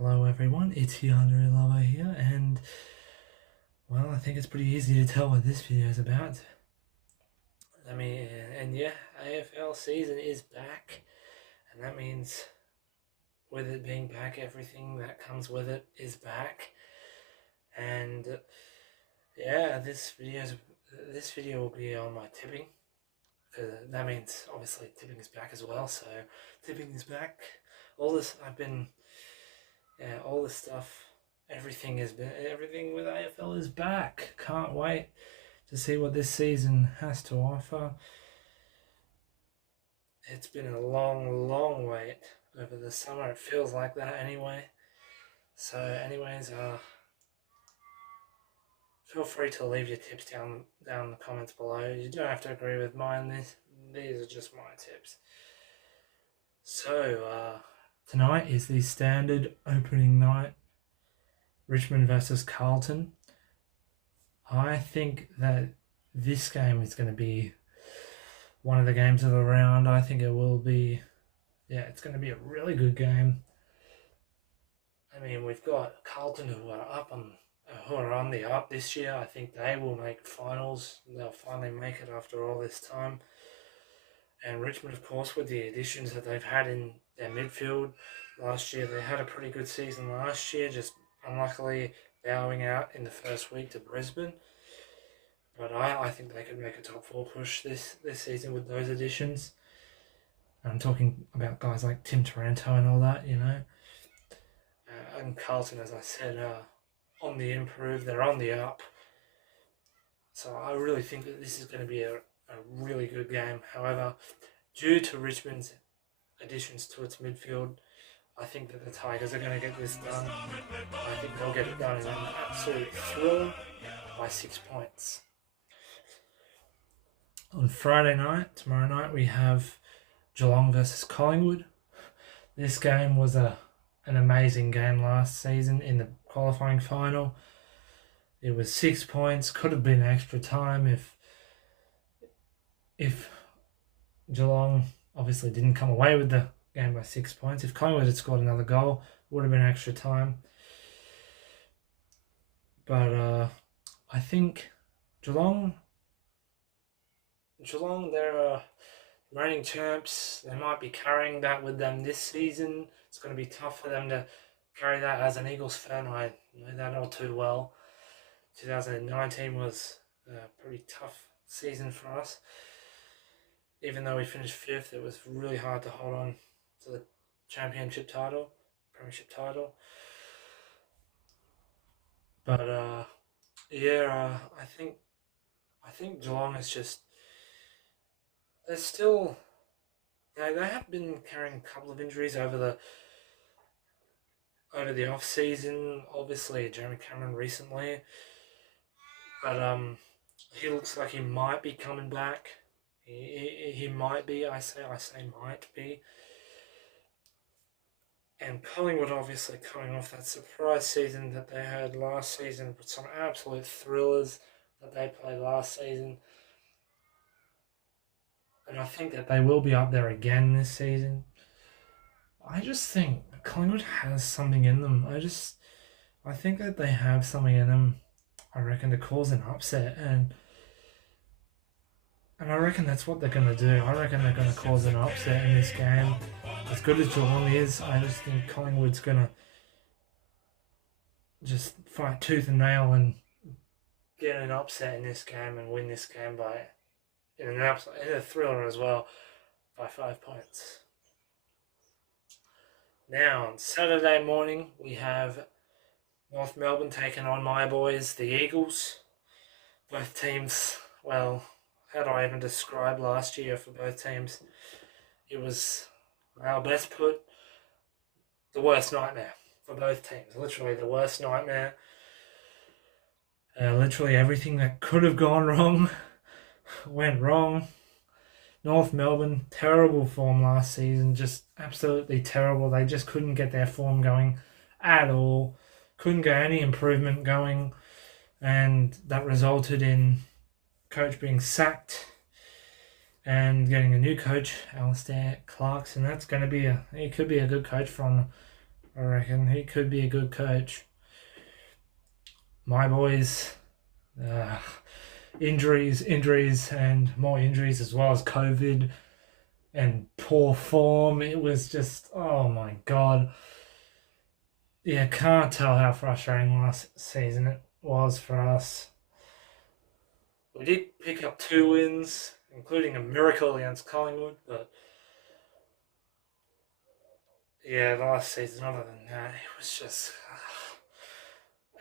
Hello everyone, it's Yandere Lover here, and well, I think it's pretty easy to tell what this video is about. AFL season is back, and that means with it being back, everything that comes with it is back. And yeah, this video will be on my tipping, because that means obviously tipping is back as well. So tipping is back. All this stuff. Everything with AFL is back. Can't wait to see what this season has to offer. It's been a long wait over the summer. It feels like that anyway. So anyways, feel free to leave your tips down in the comments below. You don't have to agree with mine. These are just my tips. So tonight is the standard opening night. Richmond versus Carlton. I think that this game is going to be one of the games of the round. I think it will be, it's going to be a really good game. I mean, we've got Carlton who are on the up this year. I think they will make finals. They'll finally make it after all this time. And Richmond, of course, with the additions that they've had in their midfield last year, they had a pretty good season last year, just unluckily bowing out in the first week to Brisbane. But I think they could make a top 4 push this season with those additions. I'm talking about guys like Tim Taranto and all that, and Carlton, as I said, on the improve. They're on the up. So I really think that this is going to be a really good game. However, due to Richmond's additions to its midfield, I think that the Tigers are going to get this done. I think they'll get it done in an absolute thrill by 6 points. On Friday night, tomorrow night, we have Geelong versus Collingwood. This game was an amazing game last season in the qualifying final. It was 6 points. Could have been extra time if Geelong obviously didn't come away with the game by 6 points. If Collingwood had scored another goal, it would have been extra time. But I think Geelong, they're reigning champs. They might be carrying that with them this season. It's going to be tough for them to carry that. As an Eagles fan, I know that all too well. 2019 was a pretty tough season for us. Even though we finished 5th, it was really hard to hold on to the premiership title. But I think Geelong is just, they have been carrying a couple of injuries over the off season. Obviously, Jeremy Cameron recently, but he looks like he might be coming back. He might be. I say might be. And Collingwood obviously coming off that surprise season that they had last season with some absolute thrillers that they played last season. And I think that they will be up there again this season. I just think Collingwood has something in them. I think that they have something in them, I reckon, to cause an upset. And I reckon that's what they're going to do. I reckon they're going to cause an upset in this game. As good as Geelong is, I just think Collingwood's going to just fight tooth and nail and get an upset in this game and win this game in a thriller as well, by 5 points. Now, on Saturday morning, we have North Melbourne taking on my boys, the Eagles. Both teams, well, how do I even describe last year for both teams? It was, well, best put, the worst nightmare for both teams. Literally the worst nightmare. Literally everything that could have gone wrong went wrong. North Melbourne, terrible form last season, just absolutely terrible. They just couldn't get their form going at all. Couldn't get any improvement going, and that resulted in coach being sacked and getting a new coach, Alistair Clarkson. That's going to be he could be a good coach from I reckon he could be a good coach. My boys, uh, injuries, and more injuries as well as COVID and poor form. It was just, oh my god. Yeah, can't tell how frustrating last season it was for us. We did pick up 2 wins, including a miracle against Collingwood, but yeah, last season, other than that, it was just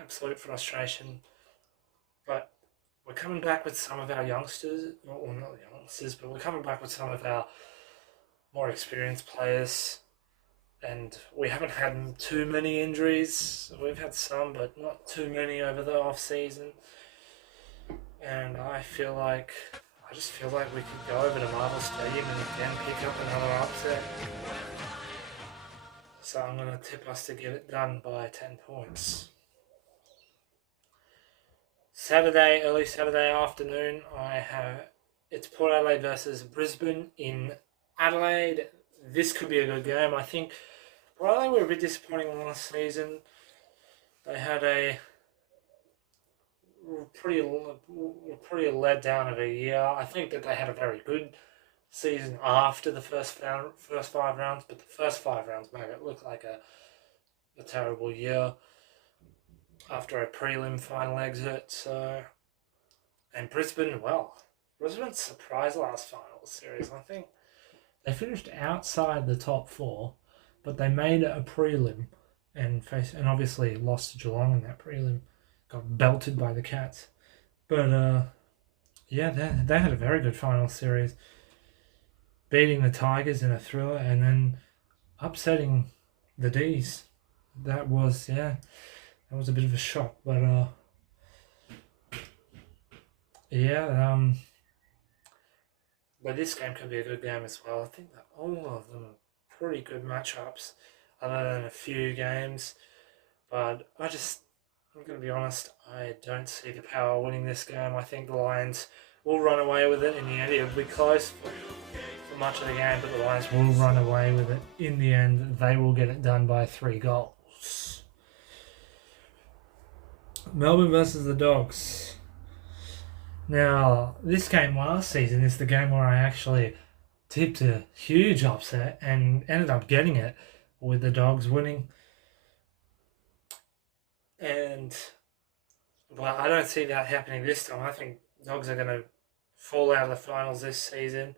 absolute frustration. But we're coming back with some of our youngsters, well, not youngsters, but we're coming back with some of our more experienced players. And we haven't had too many injuries. We've had some, but not too many over the off season. And I just feel like we could go over to Marvel Stadium and again pick up another upset. So I'm going to tip us to get it done by 10 points. Early Saturday afternoon, it's Port Adelaide versus Brisbane in Adelaide. This could be a good game. I think Port Adelaide were a bit disappointing last season. They had a pretty let down of a year. I think that they had a very good season after the first 5 rounds, but the first 5 rounds made it look like a terrible year after a prelim final exit. So, and Brisbane surprised last final series. I think they finished outside the top 4, but they made a prelim and obviously lost to Geelong in that prelim. Got belted by the Cats, but yeah, they had a very good final series, beating the Tigers in a thriller and then upsetting the D's. That was a bit of a shock, but but this game could be a good game as well. I think that all of them are pretty good matchups, other than a few games. But I'm going to be honest, I don't see the Power winning this game. I think the Lions will run away with it in the end. It'll be close for much of the game, but the Lions will run away with it in the end. They will get it done by 3 goals. Melbourne versus the Dogs. Now, this game last season is the game where I actually tipped a huge upset and ended up getting it with the Dogs winning. And, well, I don't see that happening this time. I think Dogs are going to fall out of the finals this season.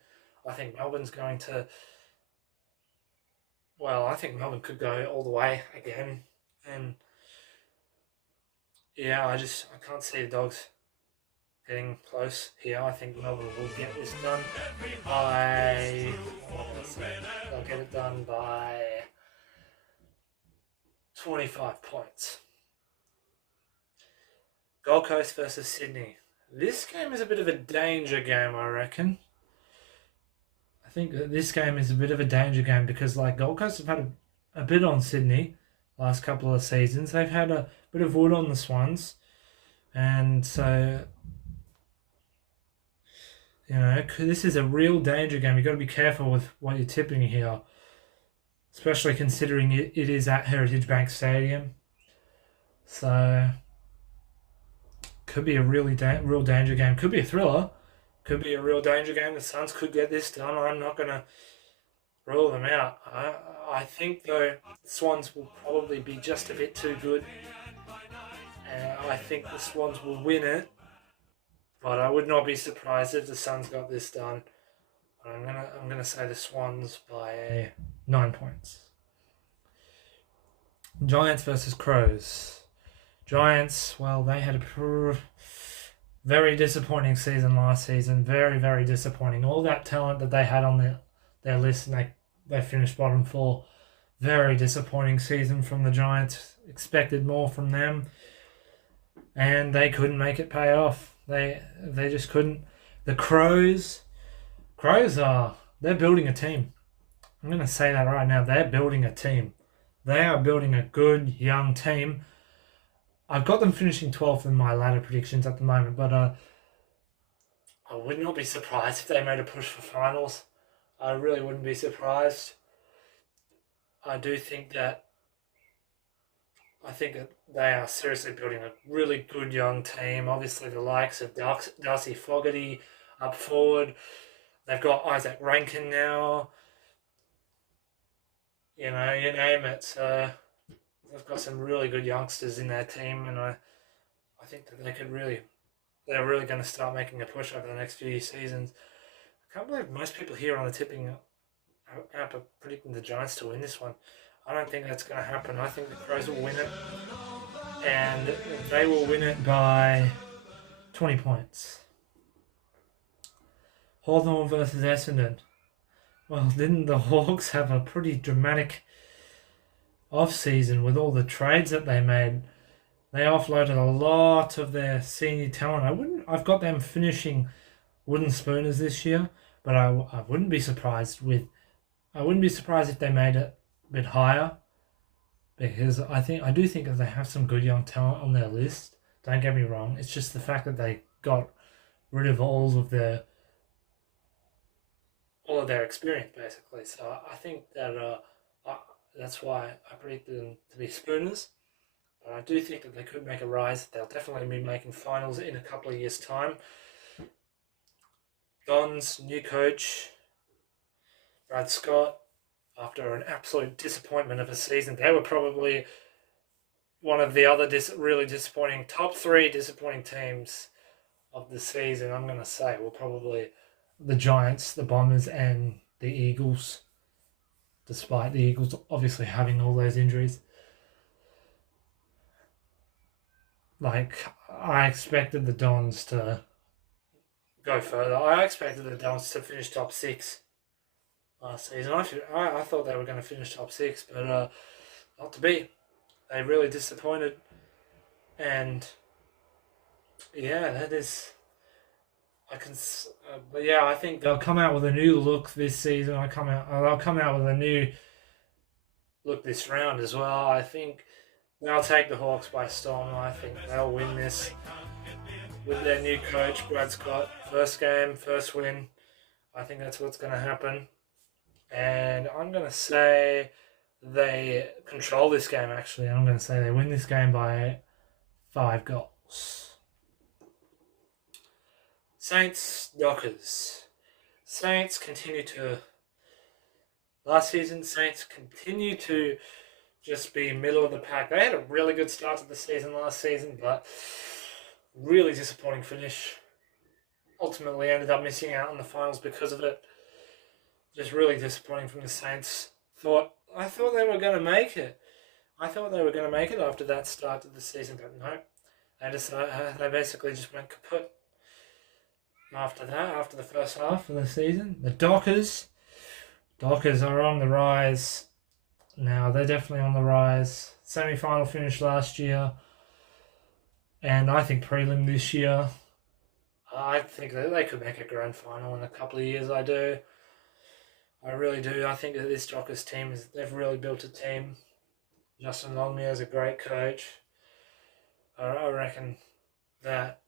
I think Melbourne's going to... Well, I think Melbourne could go all the way again. And, yeah, I can't see the Dogs getting close here. I think Melbourne will get this done they'll get it done by 25 points. Gold Coast versus Sydney. This game is a bit of a danger game, I reckon. I think that this game is a bit of a danger game because, like, Gold Coast have had a bit on Sydney last couple of seasons. They've had a bit of wood on the Swans, and so this is a real danger game. You've got to be careful with what you're tipping here, especially considering it is at Heritage Bank Stadium. So, could be a real danger game. Could be a thriller. Could be a real danger game. The Suns could get this done. I'm not going to rule them out. I think, though, the Swans will probably be just a bit too good. I think the Swans will win it. But I would not be surprised if the Suns got this done. I'm gonna say the Swans by 9 points. Giants versus Crows. Giants, well, they had a very disappointing season last season. Very, very disappointing. All that talent that they had on their list, and they finished bottom 4. Very disappointing season from the Giants. Expected more from them, and they couldn't make it pay off. They just couldn't. The Crows they're building a team. I'm going to say that right now. They're building a team. They are building a good, young team. I've got them finishing 12th in my ladder predictions at the moment, but I would not be surprised if they made a push for finals. I really wouldn't be surprised. I do think that I think that they are seriously building a really good young team. Obviously, the likes of Darcy Fogarty up forward. They've got Isaac Rankin now. You name it. So they've got some really good youngsters in their team, and I think that they're really going to start making a push over the next few seasons. I can't believe most people here on the tipping app are predicting the Giants to win this one. I don't think that's going to happen. I think the Crows will win it, and they will win it by 20 points. Hawthorn versus Essendon. Well, didn't the Hawks have a pretty dramatic off-season with all the trades that they made? They offloaded a lot of their senior talent. I've got them finishing wooden spooners this year, but I wouldn't be surprised if they made it a bit higher, because I do think that they have some good young talent on their list. Don't get me wrong. It's just the fact that they got rid of all of their experience, basically. So I think that that's why I predicted them to be spooners. But I do think that they could make a rise. They'll definitely be making finals in a couple of years' time. Dons, new coach, Brad Scott, after an absolute disappointment of a season. They were probably one of the other really disappointing, top 3 disappointing teams of the season. I'm going to say were probably the Giants, the Bombers, and the Eagles, despite the Eagles obviously having all those injuries. I expected the Dons to go further. I expected the Dons to finish top 6 last season. I thought they were going to finish top 6, but not to be. They really disappointed, and yeah, that is. But yeah, I think they'll come out with a new look this season. They'll come out with a new look this round as well. I think they'll take the Hawks by storm. I think they'll win this with their new coach, Brad Scott. First game, first win. I think that's what's going to happen. And I'm going to say they control this game, actually. I'm going to say they win this game by 5 goals. Saints, Dockers. Last season, Saints continue to just be middle of the pack. They had a really good start to the season last season, but really disappointing finish. Ultimately ended up missing out on the finals because of it. Just really disappointing from the Saints. I thought they were going to make it. I thought they were going to make it after that start to the season, but no. They basically just went kaput. After the first half of the season, the Dockers are on the rise now. They're definitely on the rise. Semi-final finish last year, and I think prelim this year. I think that they could make a grand final in a couple of years. I do. I really do. I think that this Dockers team they've really built a team. Justin Longmire is a great coach. I reckon that,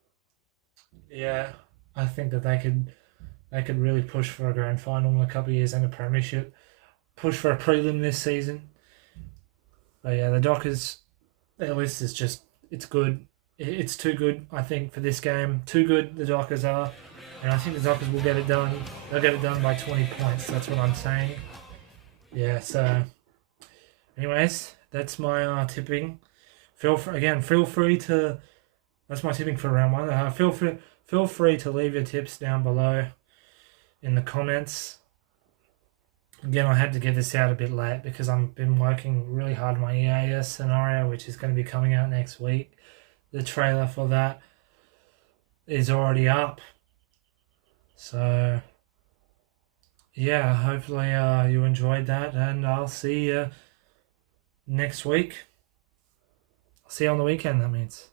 yeah, I think that they could really push for a grand final in a couple of years and a premiership. Push for a prelim this season. But yeah, the Dockers, their list is just, it's good. It's too good, I think, for this game. Too good, the Dockers are. And I think the Dockers will get it done. They'll get it done by 20 points. That's what I'm saying. Yeah, so anyways, that's my tipping. Feel free to... That's my tipping for round 1. Feel free to leave your tips down below in the comments. Again, I had to get this out a bit late because I've been working really hard on my EAS scenario, which is going to be coming out next week. The trailer for that is already up. So, yeah, hopefully you enjoyed that, and I'll see you next week. I'll see you on the weekend, that means.